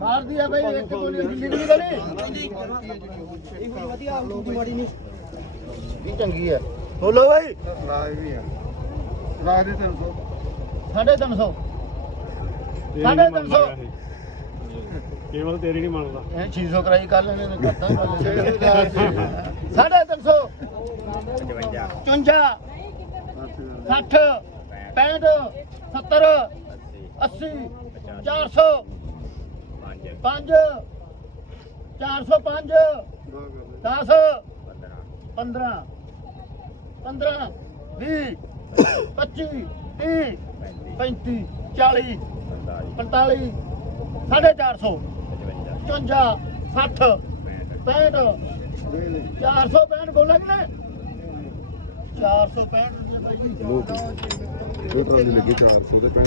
ਬਾਹਰ ਦੀ ਆ ਬਈ ਇੱਕ ਨਹੀਂ ਨਿਕਲੀ ਤਾਂ ਨਹੀਂ ਵਧੀਆ ਆਲੂ ਦੀ ਮਾੜੀ ਨਹੀਂ। ਇਹ ਚੰਗੀ ਹੈ ਬੋਲੋ ਬਈ। ਰਾਜ ਵੀ ਆ ਰਾਜ ਦੇ 300 ਸਾਢੇ ਤਿੰਨ ਸੌ। ਸਾਢੇ ਤਿੰਨ ਸੌ। ਕੇਵਲ ਤੇਰੀ ਨਹੀਂ ਮੰਨਦਾ। ਇਹ 600 ਕਰਾਈ ਕਰ ਲੈਣੇ ਨੇ ਕਰਦਾ ਸਾਢੇ ਤਿੰਨ ਸੌ। 55 60 65 70 80 400 5 405 10 15 15 20 25 30 35 40 45 ਸਾਢੇ 400 55 60 65 465 ਬੋਲਾਂ ਕਿ ਨਹੀਂ 465 ਰੁਪਏ ਬਾਈ ਜੀ ਦੋ ਟਰਾਲੀ ਲੱਗੀ 400 ਦੇ 65